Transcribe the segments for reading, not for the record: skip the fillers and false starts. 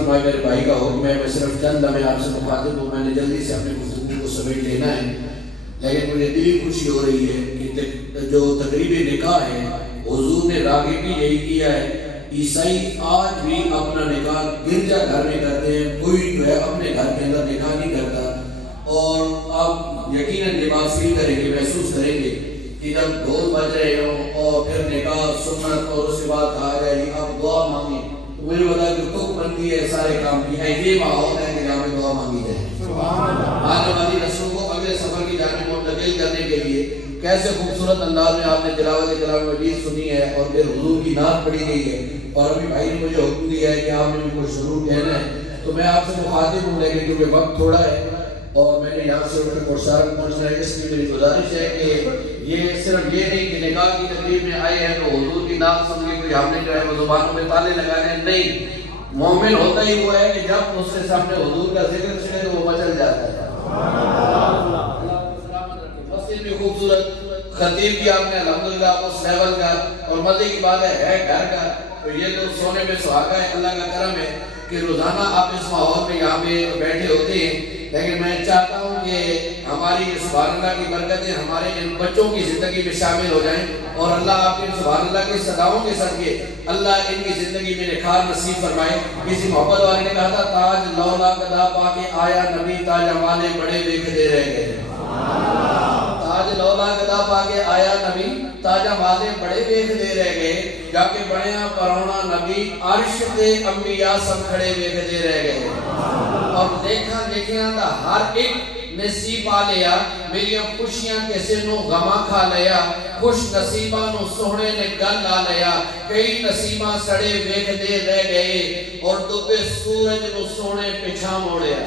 فرمائے میرے بھائی کا حکم ہے، میں صرف چند لمحے آپ سے مخاطب ہوں، میں نے جلدی سے اپنی گفتگو کو سمیٹ لینا ہے، لیکن مجھے دلی خوشی ہو رہی ہے کہ جو تقریب نکاح ہے حضور نے راغب بھی یہی کیا ہے۔ عیسائی آج بھی اپنا نکاح گرجا گھر میں کرتے ہیں، کوئی جو ہے اپنے گھر کے اندر نکاح نہیں کرتا۔ اور آپ یقیناً یہ بات فیل کریں گے، محسوس کریں گے کہ جب ڈھول بج رہے ہوں اور پھر نکاح سنت اور اس کے بعد کہا جائے کہ آپ دعا مانگیں، تو مجھے بتا کہ تک بندی ہے سارے کام کی ہے، یہ ماحول ہے کہ جہاں پہ دعا مانگی جائے۔ آنے والی نسلوں کو اگلے سفر کی جانب منتقل کرنے کے لیے کیسے خوبصورت انداز میں آپ نے تلاوت کلام مجید سنی ہے اور پھر حضور کی نعت پڑھی گئی ہے، اور ابھی بھائی نے مجھے حکم دیا ہے کہ آپ نے کچھ ضرور کہنا ہے، تو میں آپ سے مخاطب ہوں، لیکن کیونکہ وقت تھوڑا ہے اور میں نے یہاں سے اٹھ کے پرسار پہنچنا ہے، اس لیے میری گزارش ہے کہ یہ صرف یہ نہیں کہ نکاح کی تقریب میں آئے ہیں تو حضور کی نعت سن کے کوئی ہم نے جو ہے وہ زبانوں میں تالے لگانے نہیں۔ مومن ہوتا ہی وہ ہے کہ جب اس سے سامنے حضور کا ذکر چلے تو وہ مچل جاتا ہے۔ مسجد بھی خوبصورت، خطیب بھی آپ نے الحمدللہ اس لیول کا، اور مزے کی بات ہے گھر کا، تو یہ تو سونے میں سہاگا ہے، اللہ کا کرم ہے کہ روزانہ آپ اس ماحول میں یہاں پہ بیٹھے ہوتے ہیں۔ لیکن میں چاہتا ہوں کہ ہماری سبحان اللہ کی برکتیں ہمارے ان بچوں کی زندگی میں شامل ہو جائیں، اور اللہ آپ کے سبحان اللہ کے صداؤں کے صدقے اللہ ان کی زندگی میں نکھار نصیب فرمائے۔ کسی محبت والے نے کہا تھا تاج لولا گدا پا کے آیا نبی، تاج والے بڑے دیکھتے رہ گئے۔ تاج لولا گدا پا کے آیا نبی، تاج والے بڑے دیکھتے رہ گئے، جا کے بڑیاں پرونا نبی، عرش تے انبیاء سب کھڑے دیکھتے رہ گئے۔ اور دیکھا دیکھیاں دا ہر ایک نصیب آ لیا، میریاں خوشیاں کسے نو غمہ کھا لیا، خوش نصیبہ نو سوڑے نے گل آ لیا، کئی نصیبہ سڑے ویکھ دے رہ گئے، اور ڈوبے سورج نو سوڑے پچھا موڑیا۔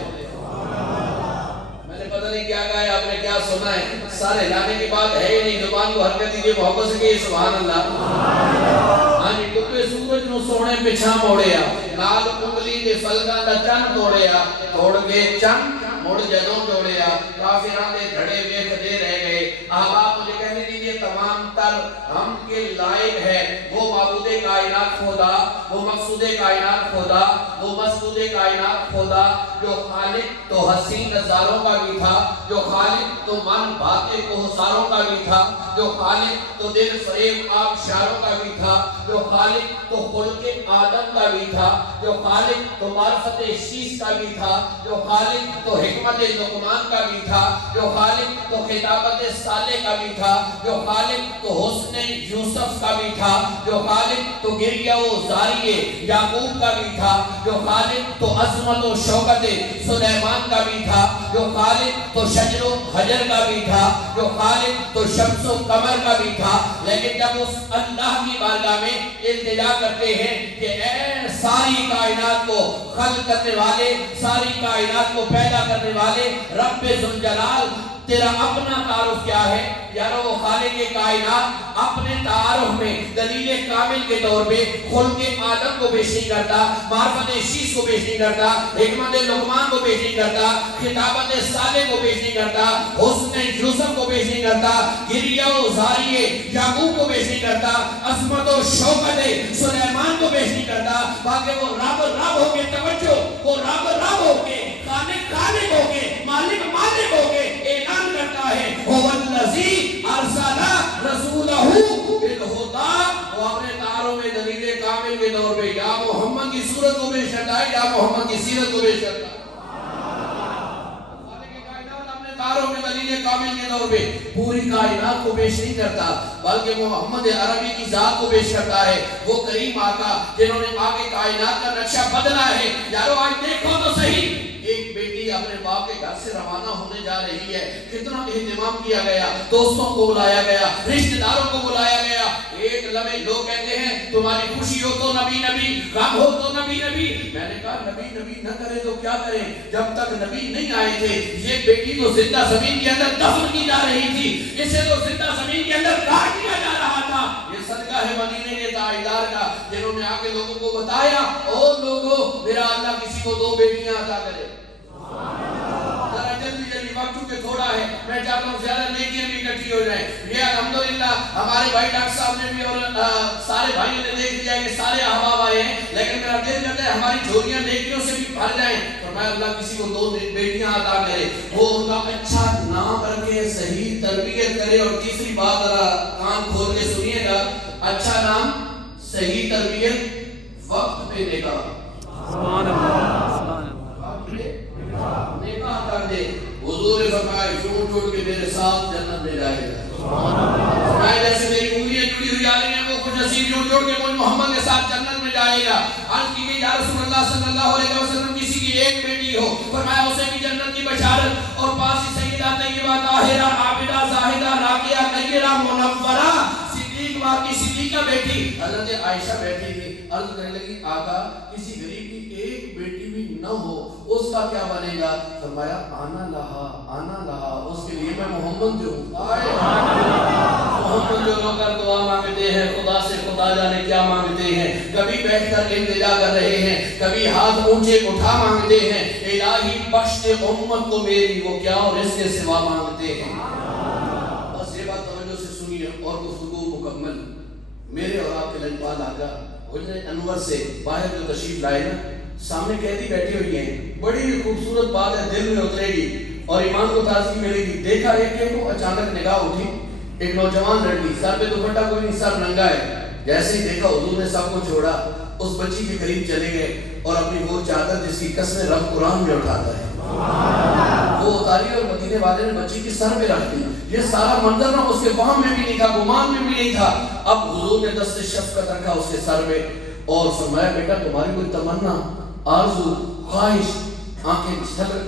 میں نے پتہ نہیں کیا کہا ہے، آپ نے کیا سنا ہے، سارے لانے کی بات ہے ہی نہیں، زبان کو حرکت دیجئے محبت سے کہ سبحان اللہ۔ آنی ڈوبے سورج نو سوڑے پچھا موڑیا، نال انگلی دے فلگاں دا چن توڑیا، توڑ کے چن مڑ جدوں جوڑیا، کافران دے دھڑے ویکھ دے رہ گئے۔ احباب مجھے کہنے دیجئے تمام تر ہم کے لائق ہے وہ معبود کائنات خدا، وہ مقصود کائنات خدا، وہ مسعود کائنات خدا، جو خالق تو حسین نظاروں کا بھی تھا، جو خالق تو من باتیں کوہساروں کا بھی تھا، جو خالق تو دل فریب آبشاروں کا بھی تھا، جو خالق تو خلق آدم کا بھی تھا، جو خالق تو معرفت شیش کا بھی تھا، جو خالق تو حکمت لقمان کا بھی تھا، جو خالق تو خطابت صالح کا بھی تھا، جو خالق تو حسن یوسف کا بھی تھا، جو خالق تو گریہ و زاریہ یعقوب کا بھی تھا، جو خالق تو عظمت و شوکت سلیمان کا بھی تھا، جو خالق تو شجر و حجر کا بھی تھا، جو خالق تو شمس و قمر کا بھی تھا۔ لیکن جب اس اللہ کی بارگاہ میں التجا کرتے ہیں کہ اے ساری کائنات کو خلق کرنے والے، ساری کائنات کو پیدا کرنے والے رب ذوالجلال، تیرا اپنا تعارف کیا ہے؟ یارو خالق کائنات اپنے تعارف میں دلیل کامل کے طور پہ خلق آدم کو پیش نہیں کرتا، معرفت شیش کو پیش نہیں کرتا، حکمت لقمان کو پیش نہیں کرتا، خطابت صالح کو پیش نہیں کرتا، حسن یوسف کو پیش نہیں کرتا، گریہ و زاریہ یعقوب کو پیش نہیں کرتا، عظمت و شوکت سلیمان کو پیش نہیں کرتا، باقی وہ رب ہو کے توجہ، وہ رب ہو کے خالق ہو کے مالک ہو کے اعلان کرتا ہے هو الذی ارسل رسولہ بالہدی، وہ اپنے تعارف میں دلیل کامل کے طور پہ یا محمد کی صورت کو پیش کرتا ہے یا محمد کی سیرت کو پیش کرتا ہے۔ تعارف میں دلیل کامل کے طور پہ پوری کائنات کو پیش نہیں کرتا، بلکہ وہ محمد عربی کی ذات کو پیش کرتا ہے، وہ کریم آقا جنہوں نے آگے کائنات کا نقشہ بدلا ہے۔ یارو آج دیکھو تو صحیح، ایک بیٹی اپنے باپ کے گھر سے روانہ ہونے جا رہی ہے، کتنا اہتمام کیا گیا، دوستوں کو بلایا گیا، رشتہ داروں کو بلایا گیا، ایک لمحے لوگ کہتے ہیں تمہاری خوشی ہو تو نبی نبی، غم ہو تو نبی نبی۔ میں نے کہا نبی نبی نہ کرے تو کیا کریں، جب تک نبی نہیں آئے تھے یہ بیٹی تو زندہ زمین کے اندر دفن کی جا رہی تھی، اسے تو زندہ زمین کے اندر کاٹ دیا جا رہا تھا۔ یہ صدقہ ہے مدینے کے تاجدار کا جنہوں نے آگے لوگوں کو بتایا اور لوگوں میرا اللہ کسی کو 2 بیٹیاں عطا کرے۔ ذرا جلدی وقت چونکہ تھوڑا ہے، میں چاہتا ہوں زیادہ نیکیاں بھی اکٹھی ہو جائیں۔ یہ الحمدللہ ہمارے بھائی ڈاکٹر صاحب نے بھی اور سارے بھائیوں نے دیکھ لیا کہ سارے احباب آئے ہیں، لیکن میرا دل کرتا ہے ہماری جھولیاں نیکیوں سے بھر جائیں. فرمایا اللہ کسی کو 2 بیٹیاں عطا کرے, وہ ان کا اچھا نام رکھے, صحیح تربیت کرے. اور تیسری بات ذرا کان کھول کے سنیے گا, اچھا نام, صحیح تربیت, وقت پہ نکاح. سبحان اللہ, نکاح کر دے. حضور نے فرمایا جھوٹ جھوٹ کے میرے ساتھ جنت میں جائے گا. فرمایا جیسے میری انگلیاں جڑی ہوئی آ رہی ہیں, وہ کچھ نصیب جھوٹ جھوٹ کے مجھ محمد کے ساتھ جنت میں جائے گا. عرض کی گئی یا رسول اللہ صلی اللہ علیہ وسلم کسی کی ایک بیٹی ہو, فرمایا اسے بھی جنت کی بشارت. اور پاس ہی سیدہ طیبہ طاہرہ عابدہ زاہدہ راقیہ طیبہ منورہ صدیق واقعی صدیقہ بیٹی حضرت عائشہ بیٹھی تھی. عرض کرنے لگی آقا کسی غریب کی ایک بیٹی بھی نہ ہو, اس کا کیا بنے گا؟ فرمایا آنا لہا, اس کے لیے میں محمد جو ہوں. محمد جو لوگ کر دعا مانگتے ہیں, خدا سے خدا جانے کیا مانگتے ہیں. کبھی بیٹھ کر التجا کر رہے ہیں, کبھی ہاتھ اونچے اٹھا مانگتے ہیں, الہی بخش دے امت کو میری, وہ کیا اور اس کے سوا مانگتے ہیں. بس یہ بات توجہ سے سنیے اور گفتگو مکمل. میرے اور آپ کے لجپال آقا حجر انور سے باہر جو تشریف لائے نا, سامنے قیدی بیٹھی ہوئی ہیں, بڑی خوبصورت بات ہے, دل میں اترے گی اور ایمان کو تازگی ملے گی. دیکھا ایک کو اچانک نگاہ اٹھی, ایک نوجوان لڑکی, سر پہ دوپٹہ کوئی نہیں, سر ننگا ہے. جیسے ہی دیکھا حضور نے سب کو چھوڑا, اس بچی کے قریب چلے گئے اور اپنی وہ چادر جس کی قسمیں رب قرآن میں اٹھاتا ہے وہ اتاری اور مدینے والے نے بچی کی سر میں رکھ دی. یہ سارا منظر نہ اس کے فہم میں بھی نہیں تھا, گمان میں بھی نہیں تھا. اب حضور نے دست شفقت رکھا اس کے سر میں اور فرمایا بیٹا تمہاری کوئی تمنا, آرزو, خواہش. آنکھیں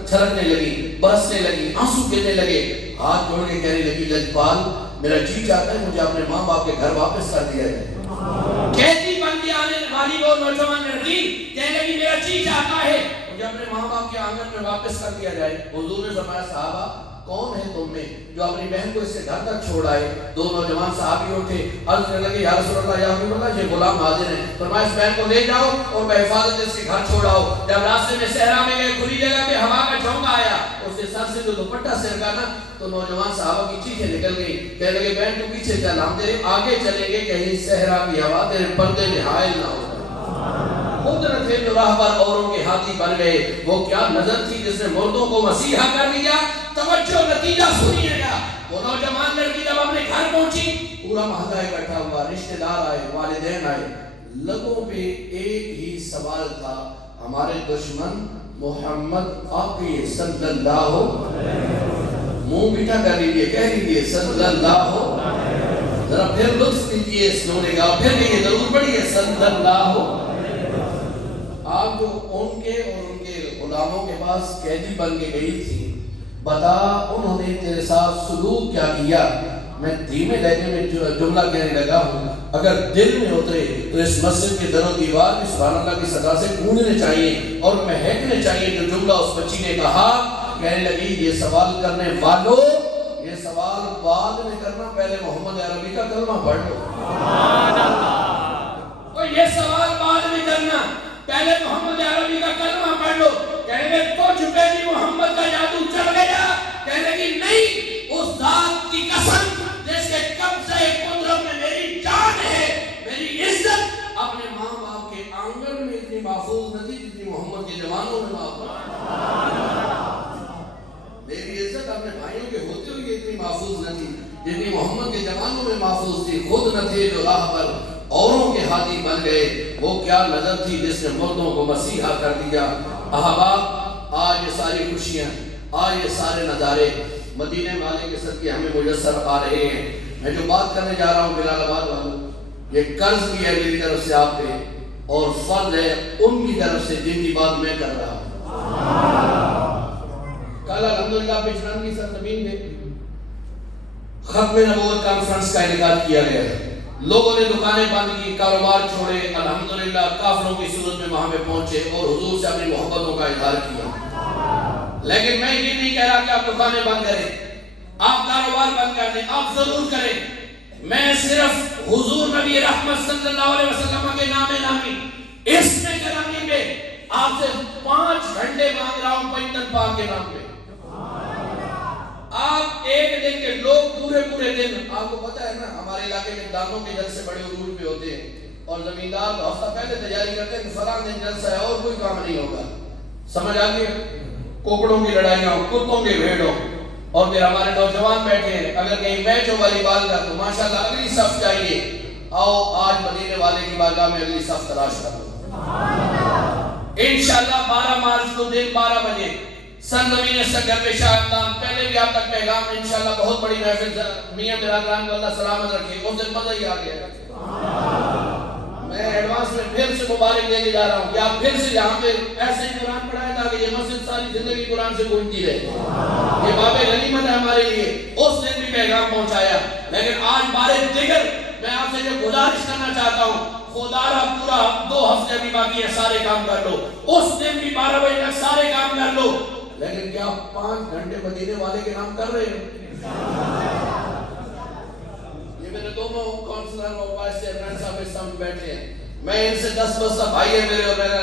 چھلکنے لگی, برسنے لگی, آنسو گرنے لگے, ہاتھ جوڑ کے کہنے لگی لجپال میرا جی چاہتا ہے مجھے اپنے ماں باپ کے گھر واپس کر دیا جائے. کیسی بن کے آنے والی وہ نوجوان لڑکی کہنے لگی میرا جی چاہتا ہے مجھے اپنے ماں باپ کے آنگن میں واپس کر دیا جائے. حضور نے فرمایا صحابہ کون ہے تم میں جو اپنی بہن کو اس کے گھر تک چھوڑ آئے؟ 2 نوجوان صحابی اٹھے, عرض کرنے لگے یا رسول اللہ یا حبیب اللہ یہ غلام حاضر ہیں. فرمایا اس بہن کو لے جاؤ اور بحفاظت اس کے گھر چھوڑاؤ. جب راستے میں صحرا میں گئے, کھلی جگہ پہ ہوا کا جھونکا آیا, اس کے سر سے جو دوپٹہ سرکا نا تو نوجوان صحابہ کی چیخیں نکل گئی. کہنے لگے بہن تو پیچھے چل, ہم تیرے آگے چلیں گے کہیں صحرا کی ہوا تیرے پردے میں حائل نہ ہو. قدرت ہے جو راہ پر اوروں کے ہاتھی بن گئے. وہ کیا نظر تھی جس نے مردوں کو مسیحا کر دیا. توجہ نتیجہ سنیے گا. وہ نوجوان لڑکی جب اپنے گھر پہنچی, پورا محلہ اکٹھا ہوا, رشتہ دار آئے, والدین آئے. لبوں پہ ایک ہی سوال تھا, ہمارے دشمن محمد آقی صلی اللہ, منہ میٹھا کر لیجیے, کہہ لیجیے صلی اللہ, ذرا پھر لطف لیجیے سنونے کا, پھر یہ ضرور پڑھیے صلی اللہ. آپ جو ان کے اور ان کے غلاموں کے پاس قیدی بن کے گئی تھی, بتا انہوں نے تیرے ساتھ سلوک کیا کیا. میں دھیمے لہجے میں جملہ کہنے لگا ہوں, اگر دل میں اترے تو اس مسجد کے در و دیوار بھی سبحان اللہ کی صدا سے گونجنے چاہیے اور مہکنے چاہیے. جو جملہ اس بچی نے کہا, کہنے لگی یہ سوال کرنے والوں, یہ سوال بعد میں کرنا, پہلے محمد عربی کا کلمہ پڑھ لو. اور یہ سوال بعد میں کرنا, پہلے محمد عربی کا کلمہ پڑھ لو. کہنے لگے تو چھپے جی محمد کا جادو چڑھ گیا. کہنے لگی نہیں, اس ذات کی قسم جس کے قبضے قدرت میں میری جان ہے, میری عزت اپنے ماں باپ کے آنگن میں اتنی محفوظ نہیں جتنی محمد کے جوانوں میں محفوظ. میری عزت اپنے بھائیوں کے ہوتے ہوئے اتنی محفوظ نہیں جتنی محمد کے جوانوں میں محفوظ تھی. خود نہ تھے جو راہ پر اوروں کے ہاتھی بن گئے, وہ کیا نظر تھی جس نے مردوں کو مسیحا کر دیا. احباب آج یہ ساری خوشیاں, آج یہ سارے نظارے مدینے والے کے صدقے ہمیں میسر آ رہے ہیں. میں جو بات کرنے جا رہا ہوں بلال آباد والوں, یہ قرض بھی ہے میری طرف سے آپ پہ اور فرض ہے ان کی طرف سے جن کی بات میں کر رہا ہوں. کل الحمدللہ پچھلان کی سرزمین میں ختم نبوت کانفرنس کا انعقاد کیا گیا ہے. لوگوں نے دکانیں بند کی, کاروبار چھوڑے, الحمدللہ کافروں کی صورت میں وہاں پہ پہنچے اور حضور سے اپنی محبتوں کا اظہار کیا. لیکن میں یہ نہیں کہہ رہا کہ آپ دکانیں بند کریں, آپ کاروبار بند کر دیں, آپ ضرور کریں. میں صرف حضور نبی رحمت صلی اللہ علیہ وسلم کے نام نامی اس میں کلامی پہ آپ سے 5 گھنٹے مانگ رہا ہوں پنجتن پاک کے نام پہ. آپ ایک دن کے لوگ پورے دن, آپ کو پتہ ہے نا ہمارے علاقے میں دانوں کے جلسے بڑے عروج پہ ہوتے ہیں اور زمیندار ہفتہ پہلے تیاری کرتے ہیں کہ فلاں دن جلسہ ہے اور کوئی کام نہیں ہوگا. سمجھ آگئی؟ کوکڑوں کی لڑائیاں، کتوں کے بھیڑوں، اور پھر ہمارے نوجوان بیٹھے ہیں، اگر کہیں میچ ہو والی بال کا تو ماشاءاللہ اگلی صف چاہیے، آؤ آج مدینے والے کی بارگاہ میں اگلی صف تلاش کر لو۔ انشاءاللہ 12 مارچ کو دن 12 بجے سرزمین سکر پہ شاہدان، پہلے بھی آپ تک پیغام انشاءاللہ بہت بڑی محفل، میاں برادران کو اللہ سلامت رکھے، اس دن مزہ ہی آ گیا۔ میں ایڈوانس میں پھر سے مبارک دے کے جا رہا ہوں کہ آپ پھر سے یہاں پہ ایسے ہی قرآن پڑھائیں تاکہ یہ مسجد ساری زندگی قرآن سے گونجتی رہے۔ یہ باب غنیمت ہے ہمارے لیے، اس دن بھی پیغام پہنچایا، لیکن آج بارے دیگر میں آپ سے جو گزارش کرنا چاہتا ہوں، خدا را پورا 2 ہفتے ابھی باقی ہے، سارے کام کر لو، اس دن بھی 12 بجے تک سارے کام کر لو، لیکن کیا 5 گھنٹے مدینے والے کے نام کر رہے ہیں؟ یہ میرے دونوں کونسلر اور وائس چیئرمین صاحب اس سامنے بیٹھے ہیں، میں ان سے 10 بستہ بھائی ہے میرے اور میرا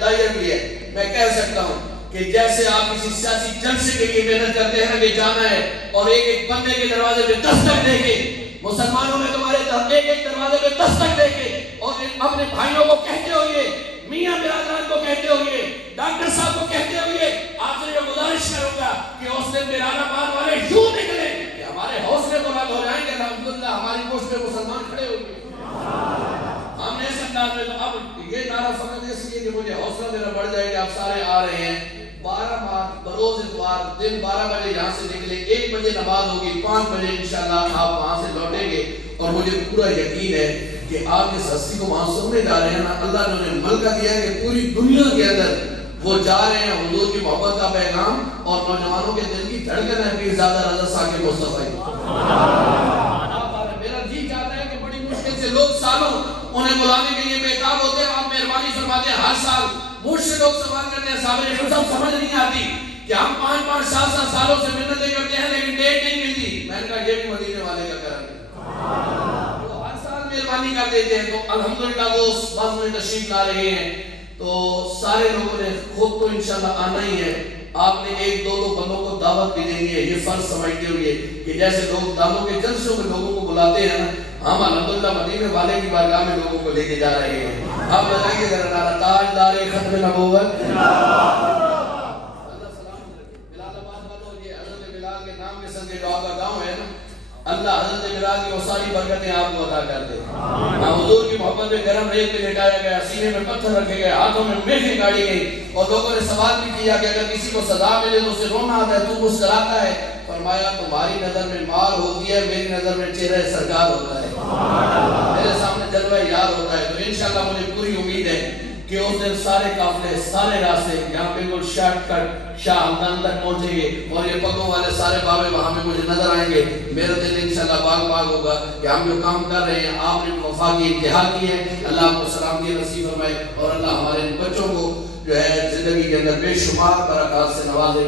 دائرہ بھی ہے، میں کہہ سکتا ہوں کہ جیسے آپ کسی سیاسی جلسے کے لیے محنت کرتے ہیں کہ جانا ہے اور ایک ایک بندے کے دروازے پہ دستک دے کے، مسلمانوں میں تمہارے ایک ایک دروازے پہ دستک دے کے اور اپنے بھائیوں کو کہتے ہوئے، میاں برادران کو کہتے ہوئے، ڈاکٹر صاحب کو کہتے ہوئے، آپ سے یہ گزارش کروں گا کہ اس دن میرانہ باد والے یوں نکلے کہ ہمارے حوصلے بلند ہو جائیں گے، الحمدللہ ہماری پوسٹ پہ مسلمان کھڑے ہوئے۔ ہم نے اس انداز میں تو اب یہ نعرہ فقط اس لیے کہ مجھے حوصلہ میرا بڑھ جائے کہ آپ سارے آ رہے ہیں، 12 مارچ بروز اتوار دن 12 بجے یہاں سے نکلے، 1 بجے نماز ہوگی، 5 بجے انشاءاللہ آپ وہاں سے لوٹیں گے، اور مجھے پورا یقین ہے کہ آپ اس ہستی کو وہاں سننے جا رہے ہیں نا، اللہ نے انہیں ملکہ دیا ہے کہ پوری دنیا کے اندر وہ جا رہے ہیں حضور کی محبت کا پیغام، اور نوجوانوں کے دل کی دھڑکن ہے پیر زادہ رضا صاحب کے مصطفی۔ میرا جی چاہتا ہے کہ بڑی مشکل سے لوگ سالوں انہیں بلانے کے لیے بےتاب ہوتے ہیں، آپ مہربانی فرماتے ہیں، ہر سال مجھ سے لوگ سوال کرتے ہیں، صاحب سب سمجھ نہیں آتی کہ ہم 5-5 سالوں سے محنتیں کرتے ہیں لیکن ڈیٹ نہیں ملتی۔ میں نے کہا یہ بھی مدینے والے کا کرم ہے، وہ ہر سال مہربانی کر دیتے ہیں، تو الحمدللہ وہ اس بات میں تشریف لا رہے ہیں، تو سارے لوگوں نے خود تو انشاءاللہ آنا ہی ہے، آپ نے 1-2 بندوں کو دعوت بھی دینی ہے، یہ فرض سمجھتے ہوئے کہ جیسے لوگ دانوں کے جلسوں میں لوگوں کو بلاتے ہیں نا، ہم الحمدللہ مدینے والے کی بارگاہ میں لوگوں کو لے کے جا رہے ہیں۔ آپ لگائیے ذرا نعرہ تاجدار ختم نبوت۔ اللہ سلام رکھے۔ بلال آباد والوں، یہ حضرت بلال کے نام کے ساتھ جو آپ کا گاؤں ہے نا، اللہ حضرت بلال کی وہ ساری برکتیں آپ کو عطا کر دے۔ حضور کی محبت میں گرم ریت پہ لٹایا گیا، سینے میں پتھر رکھے گئے، ہاتھوں میں میخیں گاڑی گئی، اور لوگوں نے سوال بھی کیا کہ اگر کسی کو سزا ملے تو اسے رونا آتا ہے، تو مسکراتا ہے، فرمایا تمہاری نظر میں مار ہوتی ہے، میری نظر میں چہرہ سرکار ہوتا ہے، میرے سامنے جلوہ یار ہوتا ہے۔ تو انشاءاللہ مجھے پوری امید ہے کہ اس دن سارے قافلے، سارے راستے یہاں بالکل شارٹ کٹ شاہ ہمدان تک پہنچیں گے، اور یہ پگوں والے سارے بابے وہاں میں مجھے نظر آئیں گے۔ میرا دل انشاءاللہ باغ باغ ہوگا کہ ہم جو کام کر رہے ہیں آپ نے وفا کی انتہا کی ہے، اللہ آپ کو سلامتی نصیب فرمائے، اور اللہ ہمارے بچوں کو جو ہے زندگی کے اندر بے شمار برکات سے نوازے۔